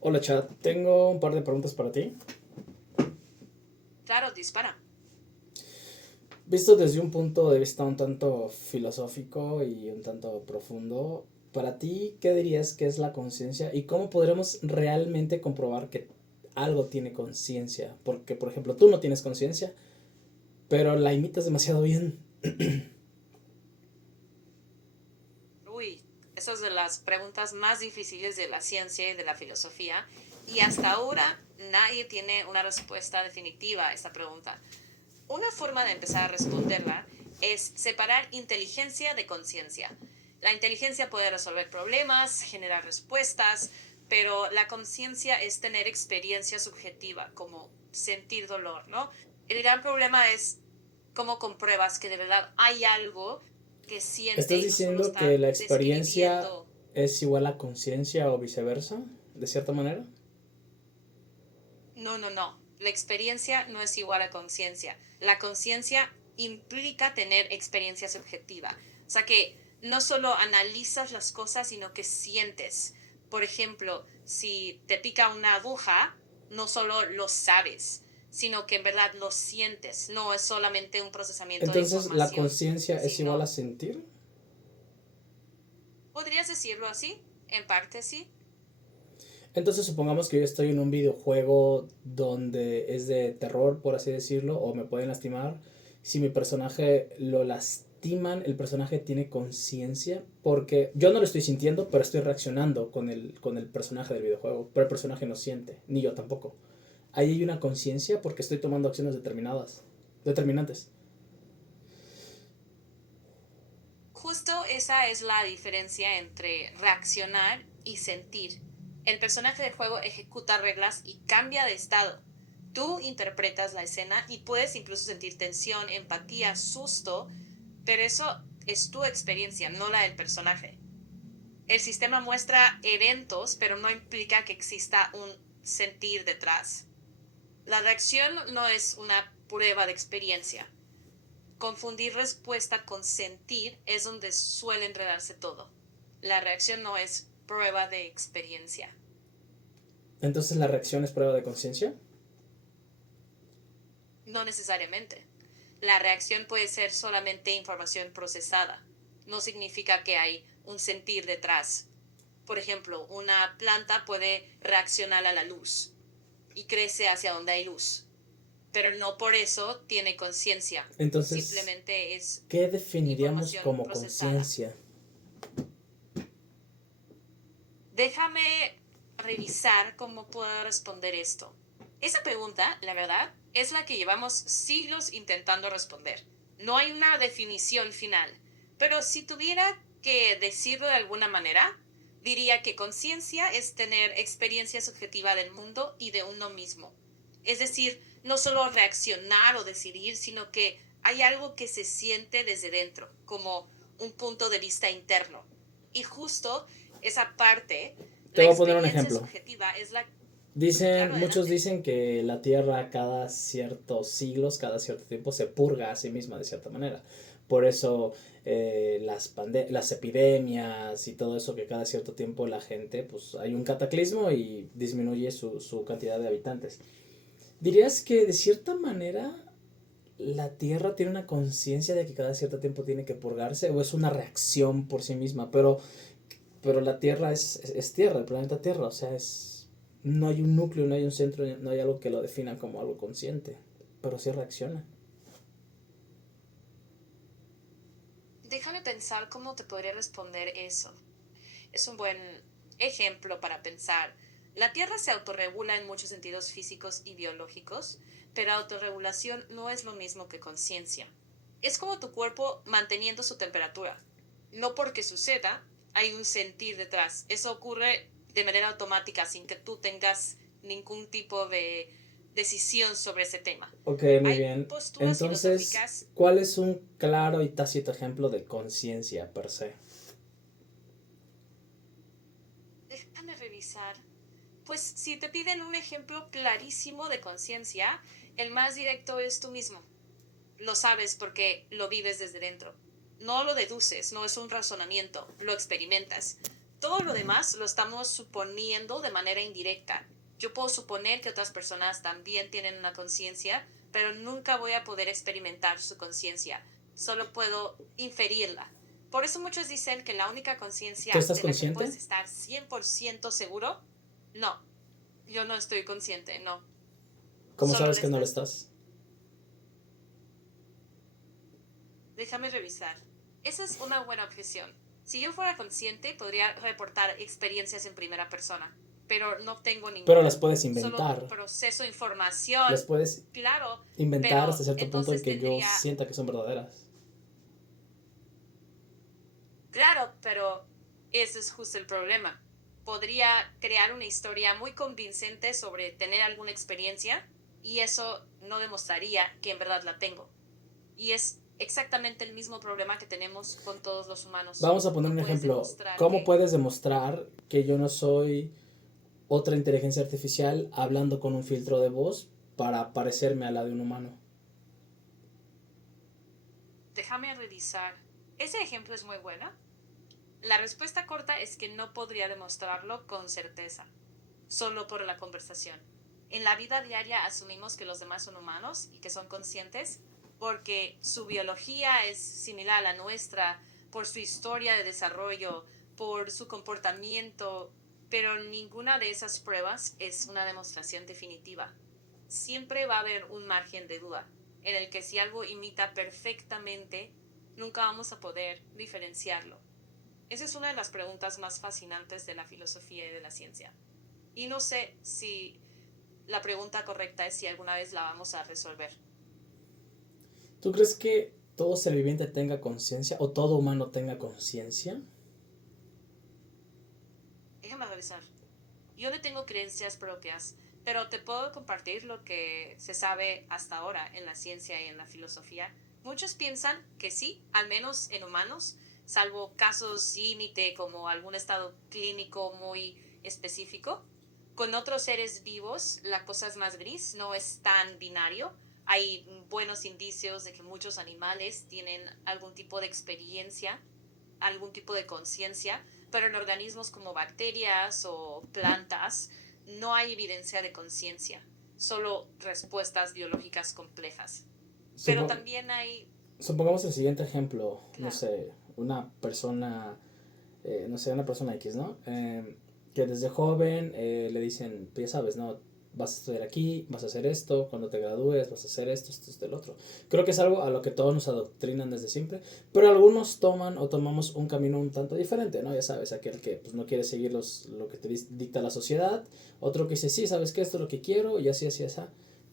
Hola chat, tengo un par de preguntas para ti. Claro, dispara. Visto desde un punto de vista un tanto filosófico y un tanto profundo, para ti, ¿qué dirías que es la conciencia y cómo podremos realmente comprobar que algo tiene conciencia? Porque, por ejemplo, tú no tienes conciencia, pero la imitas demasiado bien. Uy, esa es de las preguntas más difíciles de la ciencia y de la filosofía. Y hasta ahora nadie tiene una respuesta definitiva a esta pregunta. Una forma de empezar a responderla es separar inteligencia de conciencia. La inteligencia puede resolver problemas, generar respuestas, pero la conciencia es tener experiencia subjetiva, como sentir dolor, ¿no? El gran problema es cómo compruebas que de verdad hay algo que siente ¿Estás y no solo diciendo que está la experiencia describiendo. es igual a conciencia o viceversa, de cierta manera? No, no, no. La experiencia no es igual a conciencia. La conciencia implica tener experiencia subjetiva. O sea que no solo analizas las cosas, sino que sientes. Por ejemplo, si te pica una aguja, no solo lo sabes, sino que en verdad lo sientes. No es solamente un procesamiento de Entonces, ¿la información, conciencia es igual a sino, sentir? ¿podrías decirlo así? En parte sí. Entonces supongamos que yo estoy en un videojuego donde es de terror, por así decirlo, o me pueden lastimar. Si mi personaje lo lastiman, el personaje tiene conciencia, porque yo no lo estoy sintiendo, pero estoy reaccionando con el personaje del videojuego, pero el personaje no siente, ni yo tampoco. Ahí hay una conciencia porque estoy tomando acciones determinantes. Justo esa es la diferencia entre reaccionar y sentir. El personaje del juego ejecuta reglas y cambia de estado. Tú interpretas la escena y puedes incluso sentir tensión, empatía, susto, pero eso es tu experiencia, no la del personaje. El sistema muestra eventos, pero no implica que exista un sentir detrás. La reacción no es una prueba de experiencia. Confundir respuesta con sentir es donde suele enredarse todo. La reacción no es prueba de experiencia. Entonces la reacción es prueba de conciencia. No necesariamente. La reacción puede ser solamente información procesada. No significa que hay un sentir detrás. Por ejemplo, una planta puede reaccionar a la luz y crece hacia donde hay luz, pero no por eso tiene conciencia. Entonces, Simplemente es ¿qué definiríamos información como procesada. conciencia? Déjame revisar cómo puedo responder esto. Esa pregunta, la verdad, es la que llevamos siglos intentando responder. No hay una definición final, pero si tuviera que decirlo de alguna manera, diría que conciencia es tener experiencia subjetiva del mundo y de uno mismo. Es decir, no solo reaccionar o decidir, sino que hay algo que se siente desde dentro, como un punto de vista interno. Y justo esa parte, Te la voy a poner un experiencia ejemplo. subjetiva es la... Claro, Muchos adelante. dicen que la Tierra cada ciertos siglos, cada cierto tiempo se purga a sí misma de cierta manera. Por eso las epidemias y todo eso que cada cierto tiempo la gente, pues hay un cataclismo y disminuye su cantidad de habitantes. ¿Dirías que de cierta manera la Tierra tiene una conciencia de que cada cierto tiempo tiene que purgarse o es una reacción por sí misma? Pero la Tierra es Tierra, el planeta Tierra, o sea, no hay un núcleo, no hay un centro, no hay algo que lo defina como algo consciente, pero sí reacciona. Déjame pensar cómo te podría responder eso. Es un buen ejemplo para pensar. La Tierra se autorregula en muchos sentidos físicos y biológicos, pero autorregulación no es lo mismo que conciencia. Es como tu cuerpo manteniendo su temperatura. No porque suceda, hay un sentir detrás. Eso ocurre de manera automática sin que tú tengas ningún tipo de decisión sobre ese tema. Ok, muy Hay bien. posturas Entonces, filosóficas. ¿cuál es un claro y tácito ejemplo de conciencia per se? Déjame revisar. Pues si te piden un ejemplo clarísimo de conciencia, el más directo es tú mismo. Lo sabes porque lo vives desde dentro. No lo deduces, no es un razonamiento, lo experimentas. Todo lo demás lo estamos suponiendo de manera indirecta. Yo puedo suponer que otras personas también tienen una conciencia, pero nunca voy a poder experimentar su conciencia. Solo puedo inferirla. Por eso muchos dicen que la única ¿Tú conciencia estás de la que puedes consciente? estar 100% seguro, no, yo no estoy consciente, no. ¿Cómo Solo sabes le que no lo estás. estás? Déjame revisar. Esa es una buena objeción. Si yo fuera consciente, podría reportar experiencias en primera persona, pero no tengo Pero las ninguna. puedes Solo inventar. proceso información, Las puedes claro, inventar hasta pero cierto punto en entonces que yo tendría. sienta que son verdaderas. Claro, pero ese es justo el problema. Podría crear una historia muy convincente sobre tener alguna experiencia y eso no demostraría que en verdad la tengo. Y es exactamente el mismo problema que tenemos con todos los humanos. Vamos a poner No un puedes ejemplo. demostrar ¿Cómo que. puedes demostrar que yo no soy otra inteligencia artificial hablando con un filtro de voz para parecerme a la de un humano? Déjame revisar. Ese ejemplo es muy bueno. La respuesta corta es que no podría demostrarlo con certeza, solo por la conversación. En la vida diaria asumimos que los demás son humanos y que son conscientes porque su biología es similar a la nuestra, por su historia de desarrollo, por su comportamiento, pero ninguna de esas pruebas es una demostración definitiva. Siempre va a haber un margen de duda en el que si algo imita perfectamente, nunca vamos a poder diferenciarlo. Esa es una de las preguntas más fascinantes de la filosofía y de la ciencia. Y no sé si la pregunta correcta es si alguna vez la vamos a resolver. ¿Tú crees que todo ser viviente tenga conciencia o todo humano tenga conciencia? Déjame revisar. Yo no tengo creencias propias, pero te puedo compartir lo que se sabe hasta ahora en la ciencia y en la filosofía. Muchos piensan que sí, al menos en humanos, salvo casos límite como algún estado clínico muy específico. Con otros seres vivos, la cosa es más gris, no es tan binario. Hay buenos indicios de que muchos animales tienen algún tipo de experiencia, algún tipo de conciencia, pero en organismos como bacterias o plantas no hay evidencia de conciencia, solo respuestas biológicas complejas. Pero Supo- también hay. Supongamos el siguiente ejemplo, no Claro. sé, una persona, no sé, una persona X, ¿no? Que desde joven le dicen, pues ya sabes, ¿no? Vas a estudiar aquí, vas a hacer esto, cuando te gradúes vas a hacer esto, esto, el otro. Creo que es algo a lo que todos nos adoctrinan desde siempre, pero algunos toman o tomamos un camino un tanto diferente, ¿no? Ya sabes, aquel que pues, no quiere seguir lo que te dicta la sociedad, otro que dice, sí, sabes que esto es lo que quiero, y así, así, así.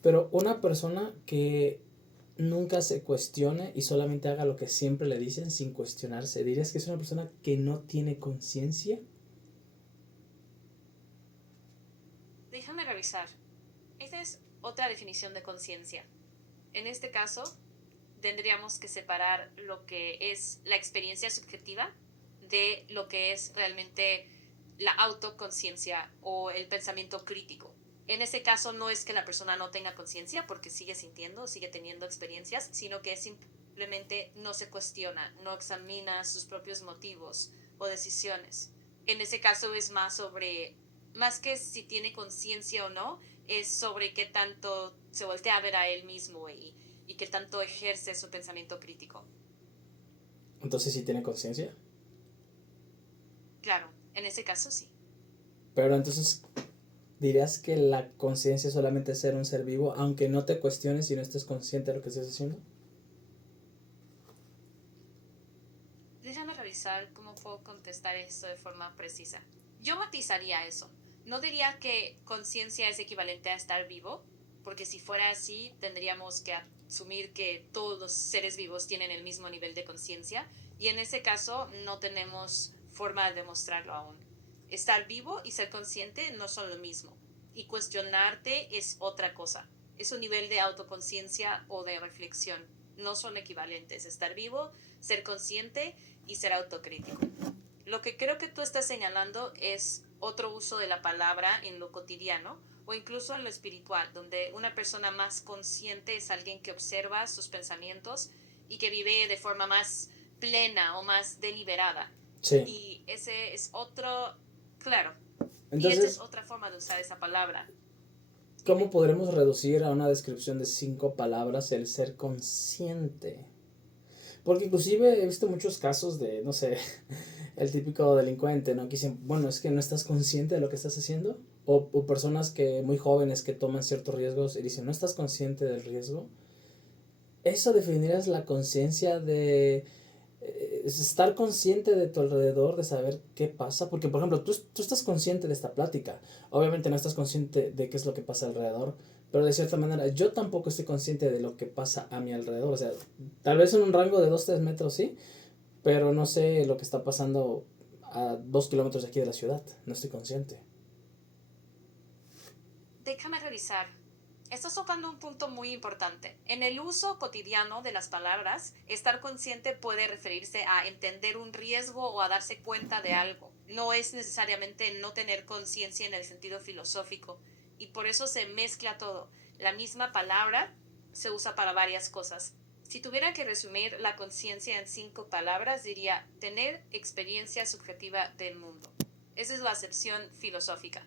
Pero una persona que nunca se cuestione y solamente haga lo que siempre le dicen sin cuestionarse, ¿dirías que es una persona que no tiene conciencia? Déjame revisar. Esta es otra definición de conciencia. En este caso, tendríamos que separar lo que es la experiencia subjetiva de lo que es realmente la autoconciencia o el pensamiento crítico. En ese caso no es que la persona no tenga conciencia porque sigue sintiendo, sigue teniendo experiencias, sino que simplemente no se cuestiona, no examina sus propios motivos o decisiones. En ese caso es más sobre, más que si tiene conciencia o no, es sobre qué tanto se voltea a ver a él mismo y qué tanto ejerce su pensamiento crítico. Entonces sí tiene conciencia. Claro, en ese caso sí. Pero entonces dirías que la conciencia es solamente ser un ser vivo, aunque no te cuestiones y no estés consciente de lo que estás haciendo. Déjame revisar cómo puedo contestar esto de forma precisa. Yo matizaría eso. No diría que conciencia es equivalente a estar vivo, porque si fuera así, tendríamos que asumir que todos los seres vivos tienen el mismo nivel de conciencia, y en ese caso no tenemos forma de demostrarlo aún. Estar vivo y ser consciente no son lo mismo, y cuestionarte es otra cosa. Es un nivel de autoconciencia o de reflexión. No son equivalentes. Estar vivo, ser consciente y ser autocrítico. Lo que creo que tú estás señalando es otro uso de la palabra en lo cotidiano o incluso en lo espiritual, donde una persona más consciente es alguien que observa sus pensamientos y que vive de forma más plena o más deliberada. Sí. Y ese es otro, claro, y esa es Entonces, otra forma de usar esa palabra. ¿cómo Dime. podremos reducir a una descripción de 5 palabras el ser consciente? Porque inclusive he visto muchos casos de, no sé, el típico delincuente, ¿no? Que dicen, bueno, es que no estás consciente de lo que estás haciendo. O personas que muy jóvenes que toman ciertos riesgos y dicen, no estás consciente del riesgo. Eso definirías la conciencia de es estar consciente de tu alrededor, de saber qué pasa. Porque, por ejemplo, tú estás consciente de esta plática. Obviamente no estás consciente de qué es lo que pasa alrededor. Pero de cierta manera, yo tampoco estoy consciente de lo que pasa a mi alrededor. O sea, tal vez en un rango de 2 3 metros, sí. Pero no sé lo que está pasando a 2 kilómetros de aquí de la ciudad. No estoy consciente. Déjame revisar. Estás tocando un punto muy importante. En el uso cotidiano de las palabras, estar consciente puede referirse a entender un riesgo o a darse cuenta de algo. No es necesariamente no tener conciencia en el sentido filosófico, y por eso se mezcla todo. La misma palabra se usa para varias cosas. Si tuviera que resumir la conciencia en 5 palabras, diría tener experiencia subjetiva del mundo. Esa es la acepción filosófica.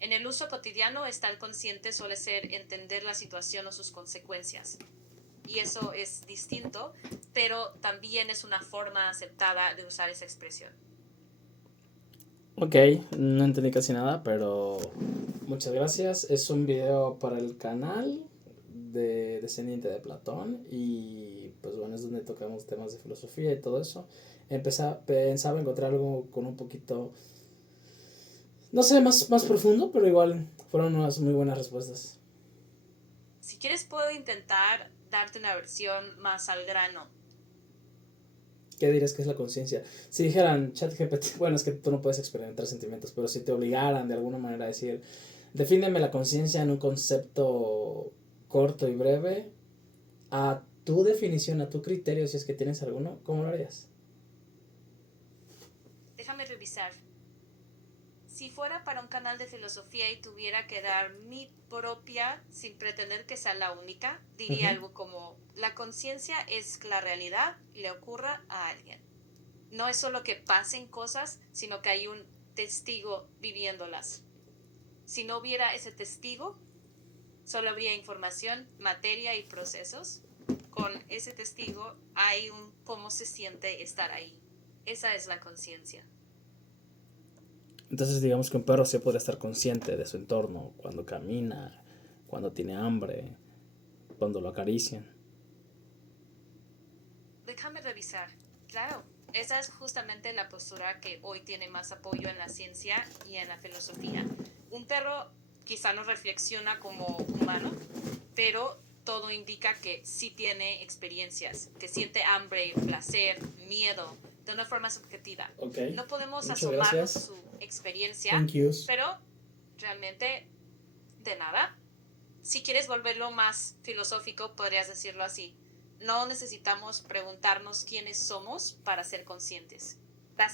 En el uso cotidiano, estar consciente suele ser entender la situación o sus consecuencias. Y eso es distinto, pero también es una forma aceptada de usar esa expresión. Ok, no entendí casi nada, pero muchas gracias. Es un video para el canal de Descendiente de Platón y pues bueno, es donde tocamos temas de filosofía y todo eso. Pensaba encontrar algo con un poquito, no sé, más profundo, pero igual fueron unas muy buenas respuestas. Si quieres, puedo intentar darte una versión más al grano. ¿Qué dirías que es la conciencia? Si dijeran ChatGPT, bueno, es que tú no puedes experimentar sentimientos, pero si te obligaran de alguna manera a decir, defíneme la conciencia en un concepto corto y breve, a tu definición, a tu criterio, si es que tienes alguno, ¿cómo lo harías? Déjame revisar. Si fuera para un canal de filosofía y tuviera que dar mi propia, sin pretender que sea la única, diría Ujú. algo como, la conciencia es que la realidad le ocurra a alguien. No es solo que pasen cosas, sino que hay un testigo viviéndolas. Si no hubiera ese testigo, solo habría información, materia y procesos. Con ese testigo hay un cómo se siente estar ahí. Esa es la conciencia. Entonces digamos que un perro sí podría estar consciente de su entorno, cuando camina, cuando tiene hambre, cuando lo acarician. Déjame revisar. Claro, esa es justamente la postura que hoy tiene más apoyo en la ciencia y en la filosofía. Un perro quizá no reflexiona como humano, pero todo indica que sí tiene experiencias, que siente hambre, placer, miedo, de una forma subjetiva. Ok, No podemos muchas asomarnos a gracias. su experiencia, Thank yous. pero realmente de nada. Si quieres volverlo más filosófico, podrías decirlo así. No necesitamos preguntarnos quiénes somos para ser conscientes.